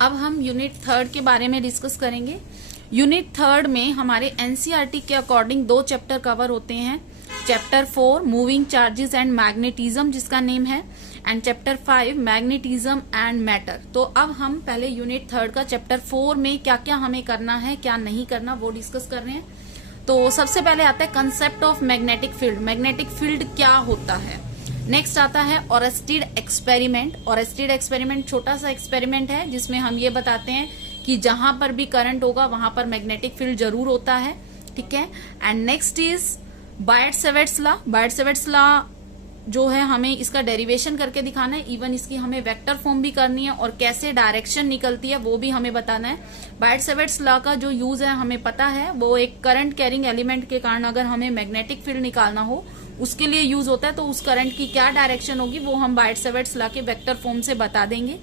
अब हम unit third के बारे में डिस्कस करेंगे। यूनिट थर्ड में हमारे एनसीईआरटी के अकॉर्डिंग 2 चैप्टर कवर होते हैं। Chapter 4 moving charges and magnetism जिसका नेम है, and chapter 5 magnetism and matter. तो अब हम पहले यूनिट थर्ड का चैप्टर 4 में क्या क्या हमें करना है, क्या नहीं करना, वो डिस्कस कर रहे हैं। तो सबसे पहले आता है concept of magnetic field. Magnetic field क्या होता है। नेक्स्ट आता है ऑरेस्टेड एक्सपेरिमेंट। ऑरेस्टेड एक्सपेरिमेंट छोटा सा एक्सपेरिमेंट है जिसमें हम ये बताते हैं कि जहां पर भी करंट होगा वहां पर मैग्नेटिक फील्ड जरूर होता है, ठीक है। And next is Biot Savart's law. Biot Savart's law जो है हमें इसका डेरिवेशन करके दिखाना है, इवन इसकी हमें वेक्टर फॉर्म भी करनी है और कैसे डायरेक्शन निकलती है वो भी हमें बताना है। बायट-सैवर्ट्स लॉ का जो यूज है हमें पता है, वो एक करंट कैरिंग एलिमेंट के कारण अगर हमें मैग्नेटिक फील्ड निकालना हो उसके लिए यूज होता है। तो उस करंट की क्या डायरेक्शन होगी वो हम बायट-सैवर्ट्स लॉ के वेक्टर फॉर्म से बता देंगे।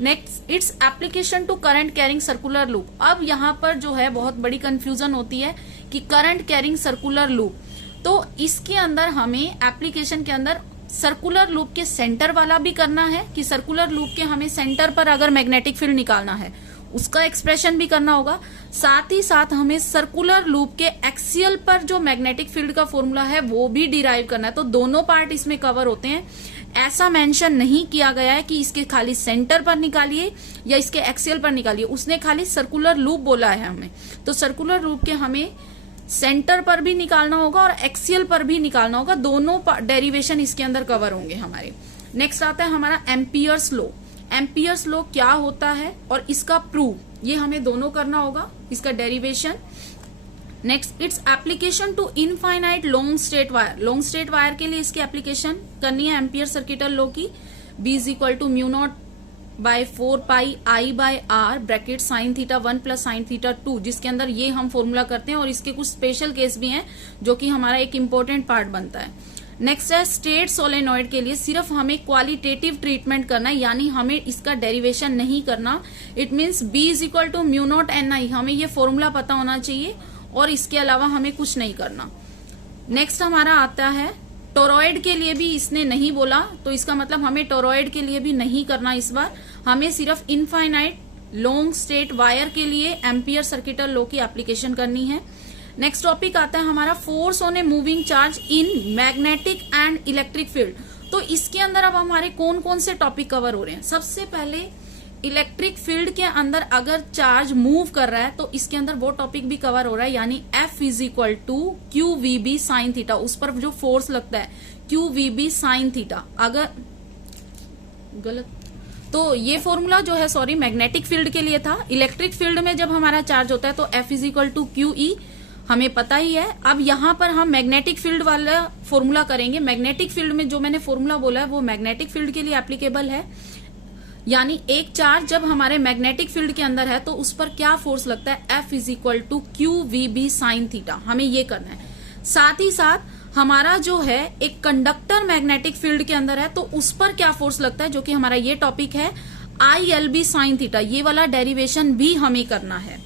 Next it's application to current carrying circular loop. अब यहाँ पर जो है बहुत बड़ी कंफ्यूजन होती है कि करंट कैरिंग सर्कुलर लूप, तो इसके अंदर हमें एप्लीकेशन के अंदर सर्कुलर लूप के सेंटर वाला भी करना है कि सर्कुलर लूप के हमें सेंटर पर अगर मैग्नेटिक फील्ड निकालना है उसका एक्सप्रेशन भी करना होगा। साथ ही साथ हमें सर्कुलर लूप के एक्सियल पर जो मैग्नेटिक फील्ड का फॉर्मूला है वो भी डिराइव करना है। तो दोनों पार्ट इसमें कवर होते हैं। ऐसा मेंशन नहीं किया गया है कि इसके खाली सेंटर पर निकालिए या इसके एक्सियल पर निकालिए, उसने खाली सर्कुलर लूप बोला है हमें। तो सर्कुलर लूप के हमें सेंटर पर भी निकालना होगा और एक्सियल पर भी निकालना होगा, दोनों डेरिवेशन इसके अंदर कवर होंगे हमारे। नेक्स्ट आता है हमारा एम्पियर्स लॉ। एम्पियर्स लॉ क्या होता है और इसका प्रूफ, ये हमें दोनों करना होगा, इसका derivation. Next it's application to infinite long straight wire. Long straight wire के लिए इसकी एप्लीकेशन करनी है एम्पियर सर्किटल लॉ की। B is equal to mu naught by 4 pi I by R bracket sine theta 1 plus sine theta 2, जिसके अंदर ये हम फॉर्मूला करते हैं और इसके कुछ स्पेशल केस भी हैं जो कि हमारा एक इंपॉर्टेंट पार्ट बनता है। नेक्स्ट है स्ट्रेट सोलेनॉइड के लिए सिर्फ हमें क्वालिटेटिव ट्रीटमेंट करना है, यानी हमें इसका डेरिवेशन नहीं करना। It means B is equal to mu naught NI, हमें ये फॉर्मूला पता होना चाहिए और इसके अलावा हमें कुछ नहीं करना। नेक्स्ट हमारा आता है टोरॉइड के लिए भी इसने नहीं बोला, तो इसका मतलब हमें टोरॉइड के लिए भी नहीं करना इस बार, हमें सिर्फ इनफाइनाइट लॉन्ग स्ट्रेट वायर के लिए एम्पियर सर्किटल लॉ की एप्लीकेशन करनी है। नेक्स्ट टॉपिक आता है हमारा force on a moving charge in magnetic and electric field. तो इसके अंदर अब हमारे कौन कौन से टॉपिक कवर हो रहे हैं। सबसे पहले इलेक्ट्रिक फील्ड के अंदर अगर चार्ज मूव कर रहा है तो इसके अंदर वो टॉपिक भी कवर हो रहा है, यानी F is equal to QVB sine theta, उस पर जो फोर्स लगता है QVB साइन थीटा। अगर गलत तो ये फॉर्मूला जो है सॉरी मैग्नेटिक फील्ड के लिए था। इलेक्ट्रिक फील्ड में जब हमारा चार्ज होता है तो F is equal to QE हमें पता ही है। अब यहाँ पर हम मैग्नेटिक फील्ड वाला फॉर्मूला करेंगे। मैग्नेटिक फील्ड में जो मैंने फॉर्मूला बोला है वो मैग्नेटिक फील्ड के लिए एप्लीकेबल है, यानी एक चार्ज जब हमारे मैग्नेटिक फील्ड के अंदर है तो उस पर क्या फोर्स लगता है, F is equal to QVB sine theta, हमें ये करना है। साथ ही साथ हमारा जो है एक कंडक्टर मैग्नेटिक फील्ड के अंदर है तो उस पर क्या फोर्स लगता है, जो कि हमारा ये टॉपिक है ILB साइन थीटा, ये वाला डेरिवेशन भी हमें करना है।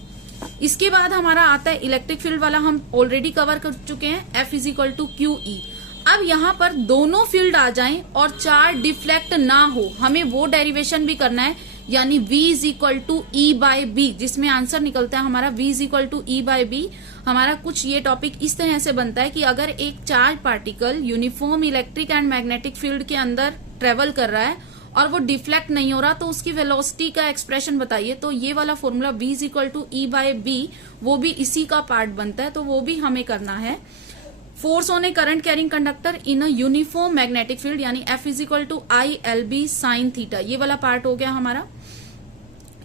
इसके बाद हमारा आता है इलेक्ट्रिक फील्ड वाला, हम ऑलरेडी कवर कर चुके हैं, F is equal to QE। अब यहाँ पर दोनों फील्ड आ जाएं और चार्ज डिफ्लेक्ट ना हो, हमें वो डेरिवेशन भी करना है, यानी V is equal to E by B, जिसमें आंसर निकलता है हमारा V is equal to E by B। हमारा कुछ ये टॉपिक इस तरह से बनता है कि अगर एक charge particle uniform electric and magnetic field के अंदर ट्रेवल कर रहा है और वो डिफ्लेक्ट नहीं हो रहा तो उसकी वेलोसिटी का एक्सप्रेशन बताइए। तो ये वाला formula V is equal to E by B वो भी इसी का पार्ट बनता है, तो वो भी हमें करना है। Force on a current carrying conductor in a uniform magnetic field, यानी F is equal to ILB sine theta, ये वाला पार्ट हो गया हमारा।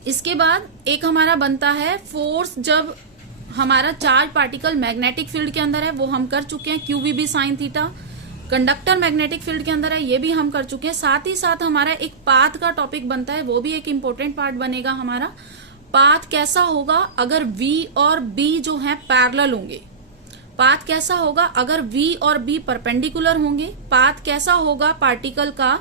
इसके बाद एक हमारा बनता है फोर्स जब हमारा चार्ज पार्टिकल मैग्नेटिक फील्ड के अंदर है, वो हम कर चुके हैं, QVB sine theta. Conductor magnetic field के अंदर है, ये भी हम कर चुके हैं। साथ ही साथ हमारा एक पाथ का टॉपिक बनता है, वो भी एक इंपॉर्टेंट पार्ट बनेगा हमारा। पाथ कैसा होगा अगर V और B जो है पैरेलल होंगे। पाथ कैसा होगा अगर V और B परपेंडिकुलर होंगे। पाथ कैसा होगा पार्टिकल का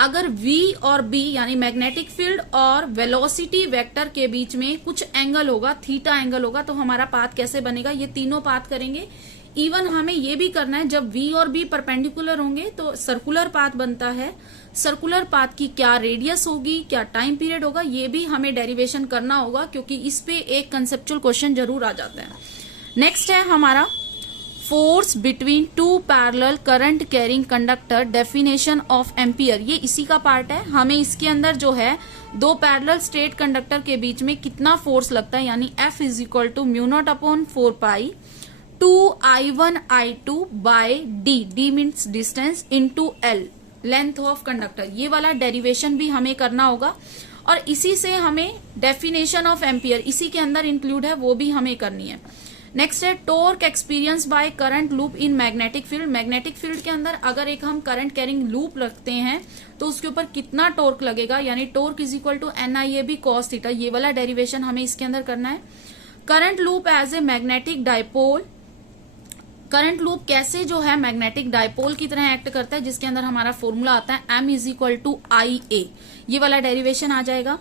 अगर V और B यानी मैग्नेटिक फील्ड और वेलोसिटी वेक्टर के बीच में कुछ एंगल होगा, थीटा एंगल होगा, तो हमारा पाथ कैसे बनेगा, ये तीनों पाथ करेंगे। इवन हमें ये भी करना है, जब V और B परपेंडिकुलर होंगे तो सर्कुलर पाथ बनता है, सर्कुलर पाथ की क्या रेडियस होगी, क्या टाइम पीरियड होगा, ये भी हमें डेरिवेशन करना होगा, क्योंकि इस पे एक कंसेप्चुअल क्वेश्चन जरूर आ जाता है। नेक्स्ट है हमारा force between two parallel current carrying conductor, definition of ampere, ये इसी का पार्ट है। हमें इसके अंदर जो है दो पैरेलल स्ट्रेट कंडक्टर के बीच में कितना फोर्स लगता है, यानी F is equal to μ0/4π 2I1I2 by D means distance into L length of conductor, ये वाला डेरिवेशन भी हमें करना होगा। और इसी से हमें डेफिनेशन ऑफ एम्पियर इसी के अंदर इंक्लूड है, वो भी हमें करनी है। नेक्स्ट है torque experience by current loop in magnetic field. Magnetic field के अंदर अगर एक हम करंट कैरिंग लूप रखते हैं तो उसके ऊपर कितना टॉर्क लगेगा, यानी torque is equal to NIAB cos theta, ये वाला डेरिवेशन हमें इसके अंदर करना है। Current loop as a magnetic dipole, current loop कैसे जो है मैग्नेटिक डाइपोल की तरह एक्ट करता है, जिसके अंदर हमारा फॉर्मूला आता है M is equal to IA, ये वाला डेरिवेशन आ जाएगा।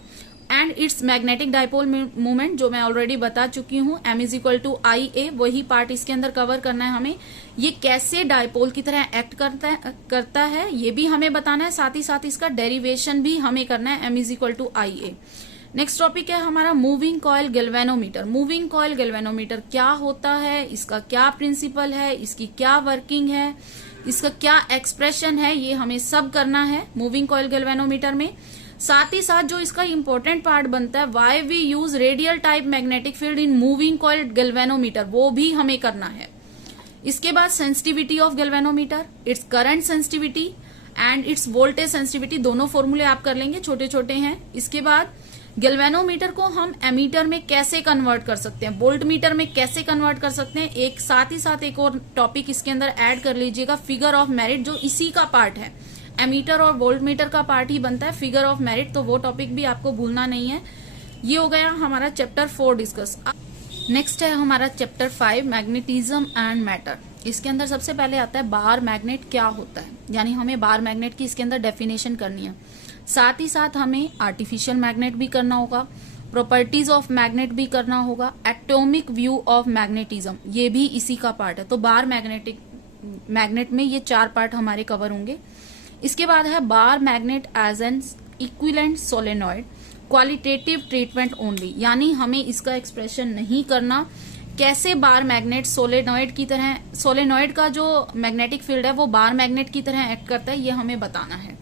And its magnetic dipole moment जो मैं ऑलरेडी बता चुकी हूँ, M is equal to IA, वही पार्ट इसके अंदर कवर करना है हमें। ये कैसे डाइपोल की तरह एक्ट करता है ये भी हमें बताना है, साथ ही साथ इसका डेरिवेशन भी हमें करना है, M is equal to IA। Next topic है हमारा moving coil galvanometer. Moving coil galvanometer क्या होता है, इसका क्या प्रिंसिपल है, इसकी क्या वर्किंग है, इसका क्या एक्सप्रेशन है, ये हमें सब करना है मूविंग कॉइल गैल्वेनोमीटर में। साथ ही साथ जो इसका इंपॉर्टेंट पार्ट बनता है, why we use radial type magnetic field in moving coil galvanometer, वो भी हमें करना है। इसके बाद sensitivity of galvanometer, its current sensitivity and its voltage sensitivity, दोनों फॉर्मूले आप कर लेंगे, छोटे छोटे हैं। इसके बाद गैल्वेनोमीटर को हम एमीटर में कैसे कन्वर्ट कर सकते हैं, वोल्ट मीटर में कैसे कन्वर्ट कर सकते हैं। एक साथ ही साथ एक और टॉपिक इसके अंदर ऐड कर लीजिएगा, फिगर ऑफ मेरिट, जो इसी का पार्ट है, एमीटर और वोल्ट मीटर का पार्ट ही बनता है फिगर ऑफ मेरिट, तो वो टॉपिक भी आपको भूलना नहीं है। ये हो गया हमारा चैप्टर 4 डिस्कस। नेक्स्ट है हमारा चैप्टर 5 मैग्नेटिज्म एंड मैटर। इसके अंदर सबसे पहले आता है बार मैग्नेट क्या होता है, यानी हमें बार मैग्नेट की इसके अंदर डेफिनेशन करनी है। साथ ही साथ हमें आर्टिफिशियल मैग्नेट भी करना होगा, प्रॉपर्टीज ऑफ मैग्नेट भी करना होगा, एटॉमिक व्यू ऑफ मैग्नेटिज्म, ये भी इसी का पार्ट है। तो बार मैग्नेट में ये 4 पार्ट हमारे कवर होंगे। इसके बाद है bar magnet as an equivalent solenoid, qualitative treatment only, यानी हमें इसका एक्सप्रेशन नहीं करना, कैसे बार मैग्नेट सोलेनॉइड की तरह, सोलेनॉइड का जो मैग्नेटिक फील्ड है वो बार मैग्नेट की तरह एक्ट करता है, ये हमें बताना है।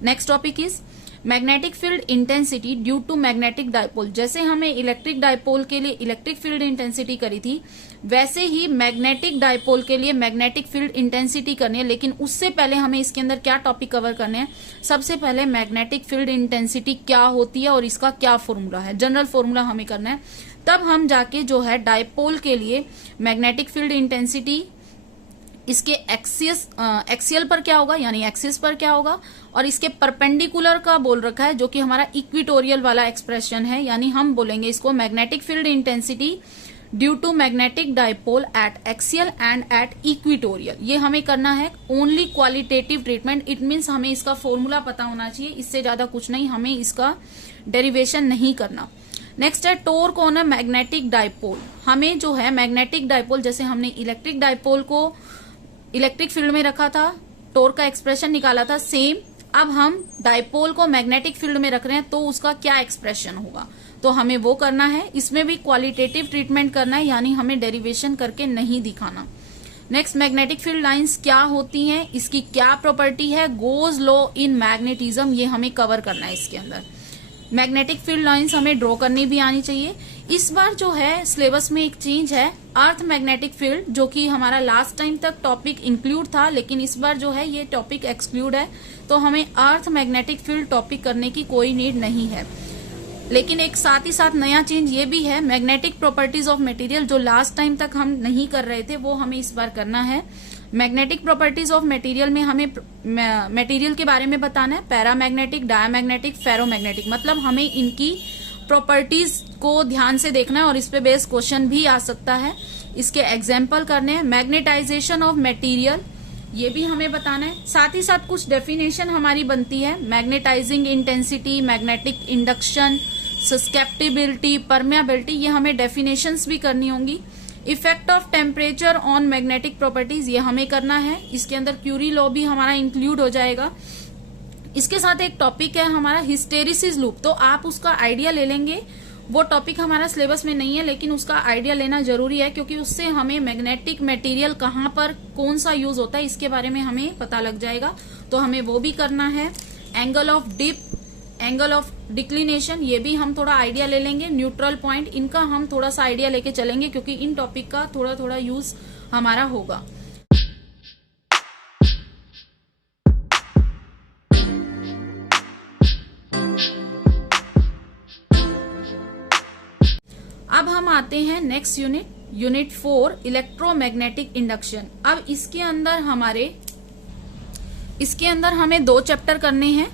Next topic is magnetic field intensity due to magnetic dipole. जैसे हमें इलेक्ट्रिक डाइपोल के लिए इलेक्ट्रिक फील्ड इंटेंसिटी करी थी, वैसे ही मैग्नेटिक डाइपोल के लिए मैग्नेटिक फील्ड इंटेंसिटी करनी है। लेकिन उससे पहले हमें इसके अंदर क्या टॉपिक कवर करने हैं, सबसे पहले मैग्नेटिक फील्ड इंटेंसिटी क्या होती है और इसका क्या फॉर्मूला है, जनरल फॉर्मूला हमें करना है। तब हम जाके जो है डाइपोल के लिए मैग्नेटिक फील्ड इंटेंसिटी इसके एक्सियल पर क्या होगा, यानी एक्सिस पर क्या होगा, और इसके परपेंडिकुलर का बोल रखा है, जो कि हमारा इक्विटोरियल वाला एक्सप्रेशन है, यानी हम बोलेंगे इसको magnetic field intensity due to magnetic dipole at axial and at equatorial. ये हमें करना है only qualitative treatment, it means हमें इसका फॉर्मूला पता होना चाहिए, इससे ज्यादा कुछ नहीं, हमें इसका डेरिवेशन नहीं करना। नेक्स्ट है torque on a magnetic dipole. हमें जो है मैग्नेटिक डाइपोल, जैसे हमने इलेक्ट्रिक डाइपोल को इलेक्ट्रिक फील्ड में रखा था, टॉर्क का एक्सप्रेशन निकाला था, सेम अब हम डाइपोल को मैग्नेटिक फील्ड में रख रहे हैं तो उसका क्या एक्सप्रेशन होगा, तो हमें वो करना है। इसमें भी क्वालिटेटिव ट्रीटमेंट करना है, यानी हमें डेरिवेशन करके नहीं दिखाना। नेक्स्ट मैग्नेटिक फील्ड लाइंस क्या होती हैं, इसकी क्या प्रॉपर्टी है, गोज लॉ इन मैग्नेटिज्म, ये हमें कवर करना है इसके अंदर। मैग्नेटिक फील्ड लाइंस हमें ड्रॉ करनी भी आनी चाहिए। इस बार जो है सिलेबस में एक चेंज है, अर्थ मैग्नेटिक फील्ड, जो कि हमारा लास्ट टाइम तक टॉपिक इंक्लूड था, लेकिन इस बार जो है ये टॉपिक एक्सक्लूड है, तो हमें अर्थ मैग्नेटिक फील्ड टॉपिक करने की कोई नीड नहीं है। लेकिन एक साथ ही साथ नया चेंज ये भी है, मैग्नेटिक प्रॉपर्टीज ऑफ मटेरियल, जो लास्ट टाइम तक हम नहीं कर रहे थे वो हमें इस बार करना है। मैग्नेटिक प्रॉपर्टीज ऑफ मटेरियल में हमें मटेरियल के बारे में बताना है, पैरामैग्नेटिक, डायमैग्नेटिक, फेरोमैग्नेटिक, मतलब हमें इनकी प्रॉपर्टीज को ध्यान से देखना है और इस पे बेस क्वेश्चन भी आ सकता है। इसके एग्जाम्पल करने हैं। मैग्नेटाइजेशन ऑफ मटेरियल, ये भी हमें बताना है। साथ ही साथ कुछ डेफिनेशन हमारी बनती है, magnetising intensity, magnetic induction, susceptibility, permeability, ये हमें डेफिनेशंस भी करनी होंगी। Effect of temperature on magnetic properties, ये हमें करना है। इसके अंदर क्यूरी लॉ भी हमारा इंक्लूड हो जाएगा। इसके साथ एक टॉपिक है हमारा हिस्टेरिसिस लूप, तो आप उसका आइडिया ले लेंगे। वो टॉपिक हमारा सिलेबस में नहीं है, लेकिन उसका आइडिया लेना जरूरी है, क्योंकि उससे हमें मैग्नेटिक मटेरियल कहाँ पर कौन सा यूज होता है इसके बारे में हमें पता लग जाएगा, तो हमें वो भी करना है। Angle of dip, angle of declination, ये भी हम थोड़ा आइडिया ले लेंगे। न्यूट्रल पॉइंट, इनका हम थोड़ा सा आइडिया लेके चलेंगे, क्योंकि इन टॉपिक का थोड़ा थोड़ा यूज हमारा होगा। अब हम आते हैं next unit, unit 4, electromagnetic induction. अब इसके अंदर हमें 2 चैप्टर करने हैं।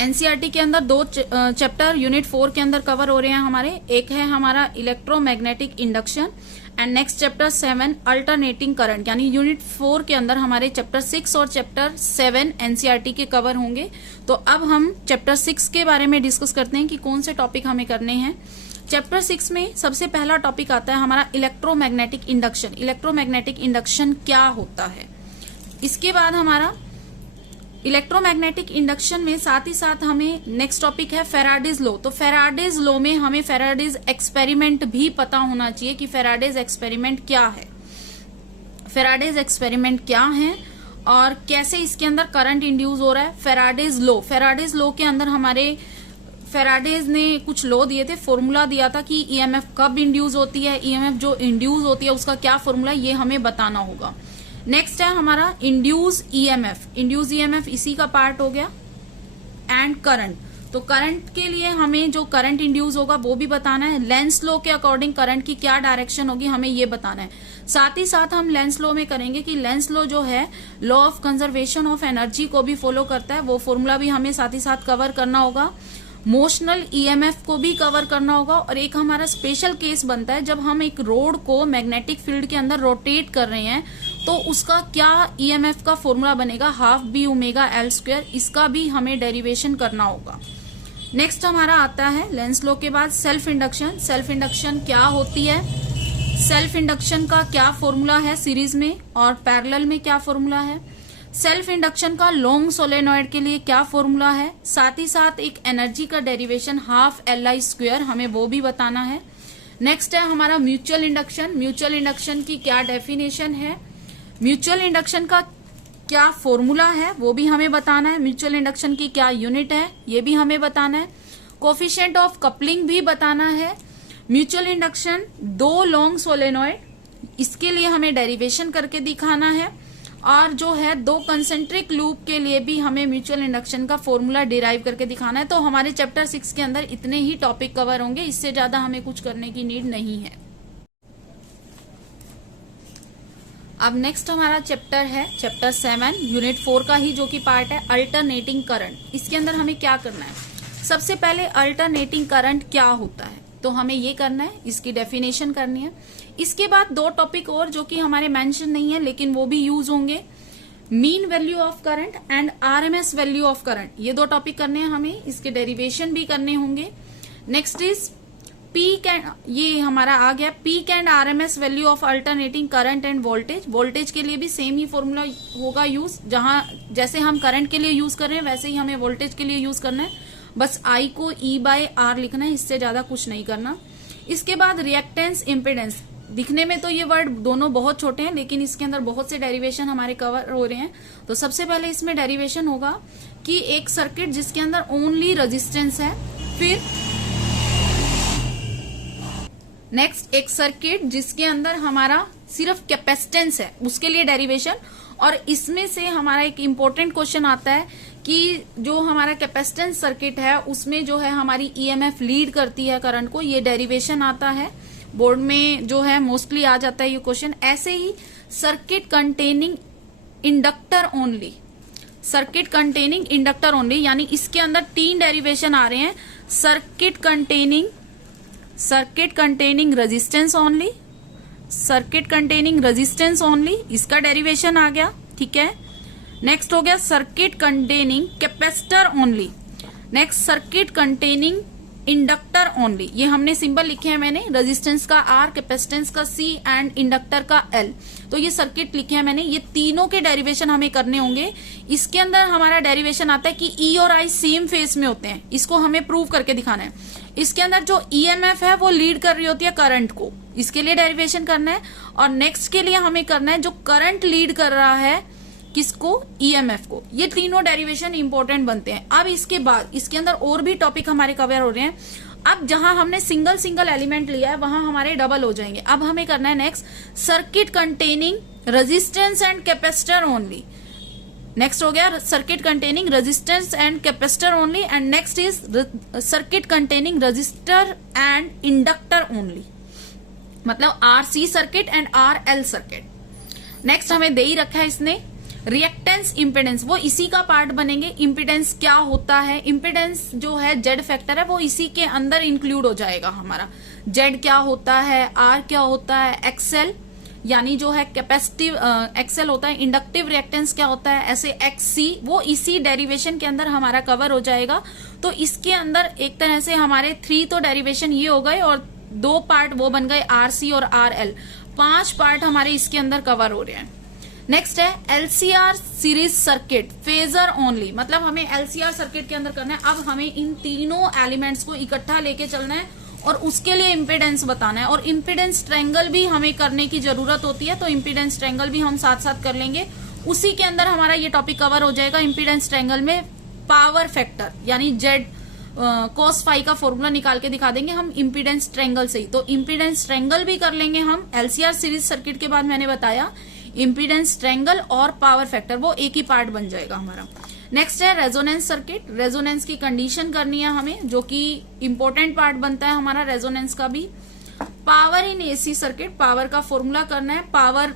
एनसीईआरटी के अंदर 2 चैप्टर यूनिट 4 के अंदर कवर हो रहे हैं हमारे। एक है हमारा electromagnetic induction and next chapter 7 alternating current, यानी यूनिट 4 के अंदर हमारे चैप्टर 6 और चैप्टर 7 एनसीईआरटी के कवर होंगे। तो अब हम चैप्टर 6 के बारे में डिस्कस करते हैं कि कौन से टॉपिक हमें करने हैं। चैप्टर 6 में सबसे पहला टॉपिक आता है हमारा इलेक्ट्रोमैग्नेटिक इंडक्शन। इलेक्ट्रोमैग्नेटिक इंडक्शन क्या होता है। इसके बाद हमारा इलेक्ट्रोमैग्नेटिक इंडक्शन में साथ ही साथ हमें नेक्स्ट टॉपिक है फैराडेज लॉ। तो फैराडेज लॉ में हमें फैराडेज एक्सपेरिमेंट भी पता होना चाहिए कि फैराडेज एक्सपेरिमेंट क्या है, फैराडेज एक्सपेरिमेंट क्या है और कैसे इसके अंदर करंट इंड्यूस हो रहा है। फैराडेज लॉ के अंदर हमारे फैराडेज ने कुछ लॉ दिए थे, फॉर्मूला दिया था कि ईएमएफ कब इंड्यूस होती है, ईएमएफ जो इंड्यूस होती है उसका क्या फॉर्मूला, ये हमें बताना होगा। नेक्स्ट है हमारा इंड्यूस ईएमएफ इसी का पार्ट हो गया। एंड करंट, तो करंट के लिए हमें जो करंट इंड्यूस होगा वो भी बताना है। लेंस लॉ के अकॉर्डिंग करंट की क्या डायरेक्शन होगी हमें ये बताना है। साथ ही साथ हम लेंस लॉ में करेंगे कि लेंस लॉ जो है law of conservation of energy को भी फॉलो करता है, वो फॉर्मूला भी हमें साथ ही साथ कवर करना होगा। मोशनल ईएमएफ को भी कवर करना होगा। और एक हमारा स्पेशल केस बनता है जब हम एक रोड को मैग्नेटिक फील्ड के अंदर रोटेट कर रहे हैं तो उसका क्या ईएमएफ का फॉर्मूला बनेगा, half B omega L square, इसका भी हमें डेरिवेशन करना होगा। नेक्स्ट हमारा आता है लेंस लॉ के बाद सेल्फ इंडक्शन। सेल्फ इंडक्शन क्या होती है, सेल्फ इंडक्शन का क्या फॉर्मूला है सीरीज में और पैरेलल में क्या फॉर्मूला है, सेल्फ इंडक्शन का लॉन्ग सोलेनॉइड के लिए क्या फॉर्मूला है, साथ ही साथ एक एनर्जी का derivation half L I square, हमें वो भी बताना है। नेक्स्ट है हमारा म्यूचुअल इंडक्शन। म्यूचुअल इंडक्शन की क्या डेफिनेशन है, म्यूचुअल इंडक्शन का क्या फॉर्मूला है वो भी हमें बताना है। म्यूचुअल इंडक्शन की क्या यूनिट है ये भी हमें बताना है। कोफिशिएंट ऑफ कपलिंग भी बताना है। म्यूचुअल इंडक्शन 2 लॉन्ग सोलेनॉइड, इसके लिए हमें डेरिवेशन करके दिखाना है। और जो है 2 कंसेंट्रिक लूप के लिए भी हमें म्यूचुअल इंडक्शन का फॉर्मूला डिराइव करके दिखाना है। तो हमारे चैप्टर 6 के अंदर इतने ही टॉपिक कवर होंगे, इससे ज्यादा हमें कुछ करने की नीड नहीं है। अब नेक्स्ट हमारा चैप्टर है चैप्टर 7 यूनिट 4 का ही जो कि पार्ट है अल्टरनेटिंग करंट। इसके अंदर हमें क्या करना है, सबसे पहले अल्टरनेटिंग करंट क्या होता है तो हमें ये करना है, इसकी डेफिनेशन करनी है। इसके बाद 2 टॉपिक और जो कि हमारे मेंशन नहीं है लेकिन वो भी यूज होंगे, mean value of current and RMS value of current, ये 2 टॉपिक करने हैं हमें, इसके डेरिवेशन भी करने होंगे। नेक्स्ट इज पीक एंड, ये हमारा आ गया peak and RMS value of alternating current end voltage. Voltage के लिए भी सेम ही फॉर्मूला होगा यूज, जहां जैसे हम करंट के लिए यूज कर रहे हैं वैसे ही हमें वोल्टेज के लिए यूज करना है, बस आई को E/R लिखना है, इससे ज्यादा कुछ नहीं करना। इसके बाद रिएक्टेंस इम्पिडेंस, दिखने में तो ये वर्ड दोनों बहुत छोटे हैं लेकिन इसके अंदर बहुत से डेरिवेशन हमारे कवर हो रहे हैं। तो सबसे पहले इसमें डेरिवेशन होगा कि एक सर्किट जिसके अंदर ओनली रेजिस्टेंस है, फिर नेक्स्ट एक सर्किट जिसके अंदर हमारा सिर्फ कैपेसिटेंस है, उसके लिए डेरिवेशन। और इसमें से हमारा एक इम्पोर्टेंट क्वेश्चन आता है कि जो हमारा कैपेसिटेंस सर्किट है उसमें जो है हमारी ईएमएफ लीड करती है करंट को, ये डेरिवेशन आता है बोर्ड में, जो है मोस्टली आ जाता है ये क्वेश्चन। ऐसे ही circuit containing inductor only, circuit containing inductor only, यानी इसके अंदर 3 डेरिवेशन आ रहे हैं। Circuit containing resistance only, circuit containing resistance only, इसका डेरिवेशन आ गया, ठीक है। नेक्स्ट हो गया circuit containing capacitor only, next circuit containing inductor only. ये हमने सिंबल लिखे हैं मैंने, रेजिस्टेंस का R, कैपेसिटेंस का C एंड इंडक्टर का L। तो ये सर्किट लिखे हैं मैंने, ये तीनों के डेरिवेशन हमें करने होंगे। इसके अंदर हमारा डेरिवेशन आता है कि E और I सेम फेस में होते हैं, इसको हमें प्रूव करके दिखाना है। इसके अंदर जो EMF है वो लीड कर रही होती है करंट को, इसके लिए डेरिवेशन करना है। और नेक्स्ट के लिए हमें करना है जो करंट लीड कर रहा है किसको, EMF को। ये तीनों डेरिवेशन इंपॉर्टेंट बनते हैं। अब इसके बाद इसके अंदर और भी टॉपिक हमारे कवर हो रहे हैं। अब जहां हमने सिंगल सिंगल एलिमेंट लिया है वहां हमारे डबल हो जाएंगे। अब हमें करना है next circuit containing resistance and capacitor only. Next हो गया circuit containing resistance and capacitor only, and next is circuit containing resistor and inductor only, मतलब RC circuit and RL circuit. Next हमें दे ही रखा है इसने रिएक्टेंस इम्पिडेंस, वो इसी का पार्ट बनेंगे। इम्पिडेंस क्या होता है, इम्पिडेंस जो है जेड फैक्टर है वो इसी के अंदर इंक्लूड हो जाएगा हमारा। जेड क्या होता है, आर क्या होता है, एक्सएल यानी जो है कैपेसिटिव एक्सएल होता है, इंडक्टिव रिएक्टेंस क्या होता है, ऐसे एक्ससी, वो इसी डेरिवेशन के अंदर हमारा कवर हो जाएगा। तो इसके अंदर एक तरह से हमारे 3 तो डेरिवेशन ये हो गए और 2 पार्ट वो बन गए RC और RL, 5 पार्ट हमारे इसके अंदर कवर हो रहे हैं। नेक्स्ट है LCR series circuit phasor only, मतलब हमें LCR सर्किट के अंदर करना है। अब हमें इन तीनों एलिमेंट्स को इकट्ठा लेके चलना है और उसके लिए इम्पीडेंस बताना है, और इम्पीडेंस ट्रायंगल भी हमें करने की जरूरत होती है। तो इम्पीडेंस ट्रायंगल भी हम साथ साथ कर लेंगे, उसी के अंदर हमारा ये टॉपिक कवर हो जाएगा। इम्पीडेंस ट्रायंगल में पावर फैक्टर यानी जेड cos फाई का फॉर्मूला निकाल के दिखा देंगे हम इम्पीडेंस ट्रायंगल से ही। तो इम्पीडेंस ट्रायंगल भी कर लेंगे हम। LCR सीरीज सर्किट के बाद मैंने बताया इम्पीडेंस ट्रायंगल और पावर फैक्टर, वो एक ही पार्ट बन जाएगा हमारा। नेक्स्ट है रेजोनेंस सर्किट, रेजोनेंस की कंडीशन करनी है हमें, जो कि इंपॉर्टेंट पार्ट बनता है हमारा रेजोनेंस का भी। Power in AC circuit, power का फॉर्मूला करना है। पावर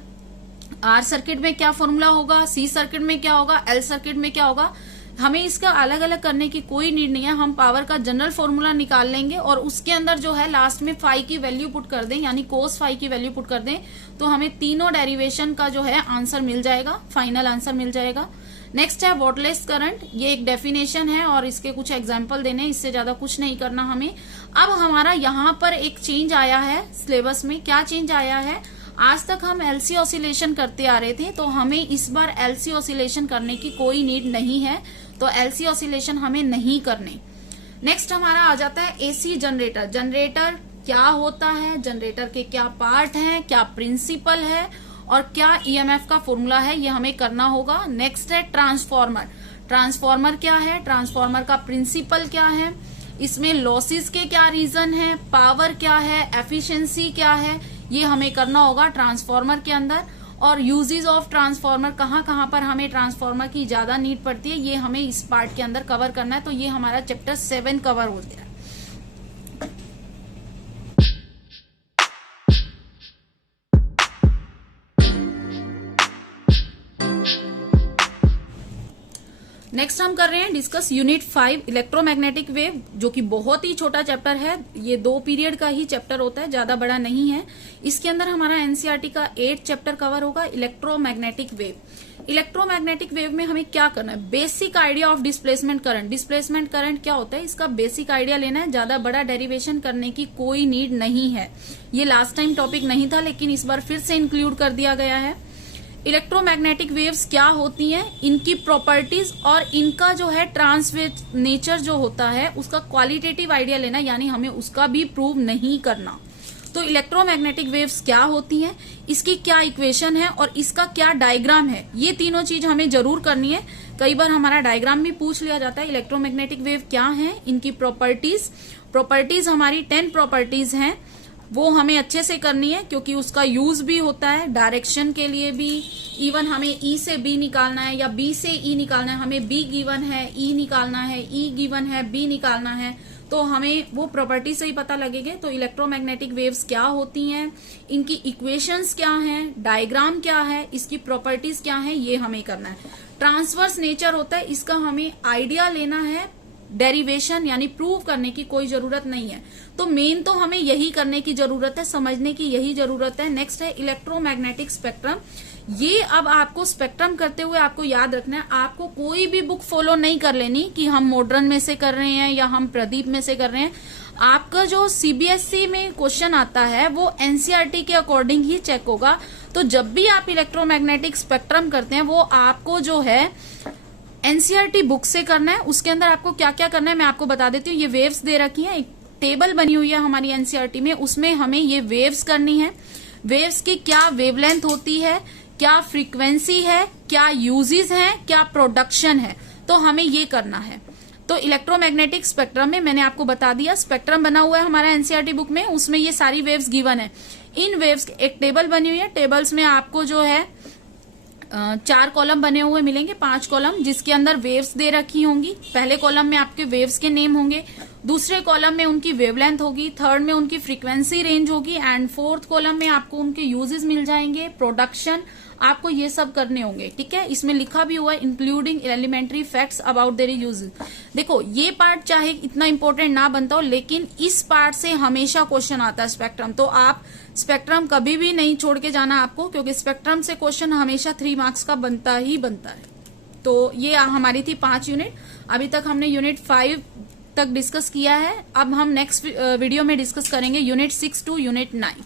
R सर्किट में क्या फॉर्मूला होगा, C सर्किट में क्या होगा, L सर्किट में क्या होगा, हमें इसका अलग अलग करने की कोई नीड नहीं है। हम पावर का जनरल फॉर्मूला निकाल लेंगे और उसके अंदर जो है लास्ट में फाई की वैल्यू पुट कर दें, यानी कोस फाई की वैल्यू पुट कर दें, तो हमें तीनों डेरिवेशन का जो है आंसर मिल जाएगा, फाइनल आंसर मिल जाएगा। नेक्स्ट है वॉटलेस करंट, ये एक डेफिनेशन है और इसके कुछ एग्जाम्पल देने, इससे ज्यादा कुछ नहीं करना हमें। अब हमारा यहाँ पर एक चेंज आया है सिलेबस में। क्या चेंज आया है, आज तक हम LC ऑसिलेशन करते आ रहे थे, तो हमें इस बार LC ऑसिलेशन करने की कोई नीड नहीं है, तो LC ऑसिलेशन हमें नहीं करने। नेक्स्ट हमारा आ जाता है AC जनरेटर। जनरेटर क्या होता है, जनरेटर के क्या पार्ट हैं, क्या प्रिंसिपल है और क्या EMF का फॉर्मूला है, ये हमें करना होगा। नेक्स्ट है ट्रांसफॉर्मर। ट्रांसफॉर्मर क्या है, ट्रांसफॉर्मर का प्रिंसिपल क्या है, इसमें लॉसेस के क्या रीजन है, पावर क्या है, एफिशिएंसी क्या है, ये हमें करना होगा ट्रांसफॉर्मर के अंदर। और यूजेस ऑफ ट्रांसफॉर्मर, कहाँ कहाँ पर हमें ट्रांसफॉर्मर की ज्यादा नीड पड़ती है, ये हमें इस पार्ट के अंदर कवर करना है। तो ये हमारा चैप्टर 7 कवर हो गया। नेक्स्ट हम कर रहे हैं डिस्कस यूनिट 5 इलेक्ट्रोमैग्नेटिक वेव, जो कि बहुत ही छोटा चैप्टर है। ये 2 पीरियड का ही चैप्टर होता है, ज्यादा बड़ा नहीं है। इसके अंदर हमारा NCERT का 8 चैप्टर कवर होगा, इलेक्ट्रोमैग्नेटिक वेव। इलेक्ट्रोमैग्नेटिक वेव में हमें क्या करना है, basic idea of displacement current. Displacement current क्या होता है, इसका बेसिक आइडिया लेना है, ज्यादा बड़ा डेरिवेशन करने की कोई नीड नहीं है। ये लास्ट टाइम टॉपिक नहीं था, लेकिन इस बार फिर से इंक्लूड कर दिया गया है। इलेक्ट्रोमैग्नेटिक वेव्स क्या होती हैं, इनकी प्रॉपर्टीज और इनका जो है ट्रांसवेट नेचर जो होता है उसका क्वालिटेटिव आइडिया लेना, यानी हमें उसका भी प्रूव नहीं करना। तो इलेक्ट्रोमैग्नेटिक वेव्स क्या होती हैं, इसकी क्या इक्वेशन है और इसका क्या डायग्राम है, ये तीनों चीज हमें जरूर करनी है। कई बार हमारा डायग्राम भी पूछ लिया जाता है। इलेक्ट्रोमैग्नेटिक वेव क्या है, इनकी प्रॉपर्टीज हमारी 10 प्रॉपर्टीज हैं, वो हमें अच्छे से करनी है, क्योंकि उसका यूज भी होता है डायरेक्शन के लिए भी। इवन हमें E से B निकालना है या B से E निकालना है, हमें B गिवन है, E निकालना है, E गिवन है, B निकालना है, तो हमें वो प्रॉपर्टी से ही पता लगेगा। तो इलेक्ट्रोमैग्नेटिक वेव्स क्या होती हैं, इनकी इक्वेशंस क्या हैं, डायग्राम क्या है, इसकी प्रॉपर्टीज क्या है, ये हमें करना है। ट्रांसवर्स नेचर होता है, इसका हमें आइडिया लेना है, डेरिवेशन यानी प्रूव करने की कोई जरूरत नहीं है। तो मेन तो हमें यही करने की जरूरत है, समझने की यही जरूरत है। नेक्स्ट है इलेक्ट्रोमैग्नेटिक स्पेक्ट्रम, ये अब आपको स्पेक्ट्रम करते हुए आपको याद रखना है, आपको कोई भी बुक फॉलो नहीं कर लेनी कि हम मॉडर्न में से कर रहे हैं या हम प्रदीप में से कर रहे हैं। आपका जो सीबीएसई में क्वेश्चन आता है वो एनसीईआरटी के अकॉर्डिंग ही चेक होगा। तो जब भी आप इलेक्ट्रोमैग्नेटिक स्पेक्ट्रम करते हैं वो आपको जो है एनसीईआरटी बुक से करना है। उसके अंदर आपको क्या क्या करना है मैं आपको बता देती हूँ। ये वेव्स दे रखी हैं, एक टेबल बनी हुई है हमारी एनसीईआरटी में, उसमें हमें ये वेव्स करनी है। वेव्स की क्या वेवलेंथ होती है, क्या फ्रीक्वेंसी है, क्या यूजेस हैं, क्या प्रोडक्शन है, तो हमें ये करना है। तो इलेक्ट्रोमैग्नेटिक स्पेक्ट्रम में मैंने आपको बता दिया, स्पेक्ट्रम बना हुआ है हमारा एनसीईआरटी बुक में, उसमें ये सारी वेव्स गिवन है। इन वेव्स एक टेबल बनी हुई है, टेबल्स में आपको जो है 4 कॉलम बने हुए मिलेंगे, 5 कॉलम, जिसके अंदर वेव्स दे रखी होंगी। पहले कॉलम में आपके वेव्स के नेम होंगे, दूसरे कॉलम में उनकी वेवलेंथ होगी, थर्ड में उनकी फ्रीक्वेंसी रेंज होगी एंड फोर्थ कॉलम में आपको उनके यूजेस मिल जाएंगे, प्रोडक्शन, आपको ये सब करने होंगे। ठीक है, इसमें लिखा भी हुआ है including elementary facts about their uses. देखो ये पार्ट चाहे इतना इंपॉर्टेंट ना बनता हो, लेकिन इस पार्ट से हमेशा क्वेश्चन आता है स्पेक्ट्रम। तो आप स्पेक्ट्रम कभी भी नहीं छोड़ के जाना आपको, क्योंकि स्पेक्ट्रम से क्वेश्चन हमेशा 3 मार्क्स का बनता ही बनता है। तो ये हमारी थी 5 यूनिट। अभी तक हमने यूनिट 5 तक डिस्कस किया है। अब हम नेक्स्ट वीडियो में डिस्कस करेंगे यूनिट 6 टू यूनिट 9।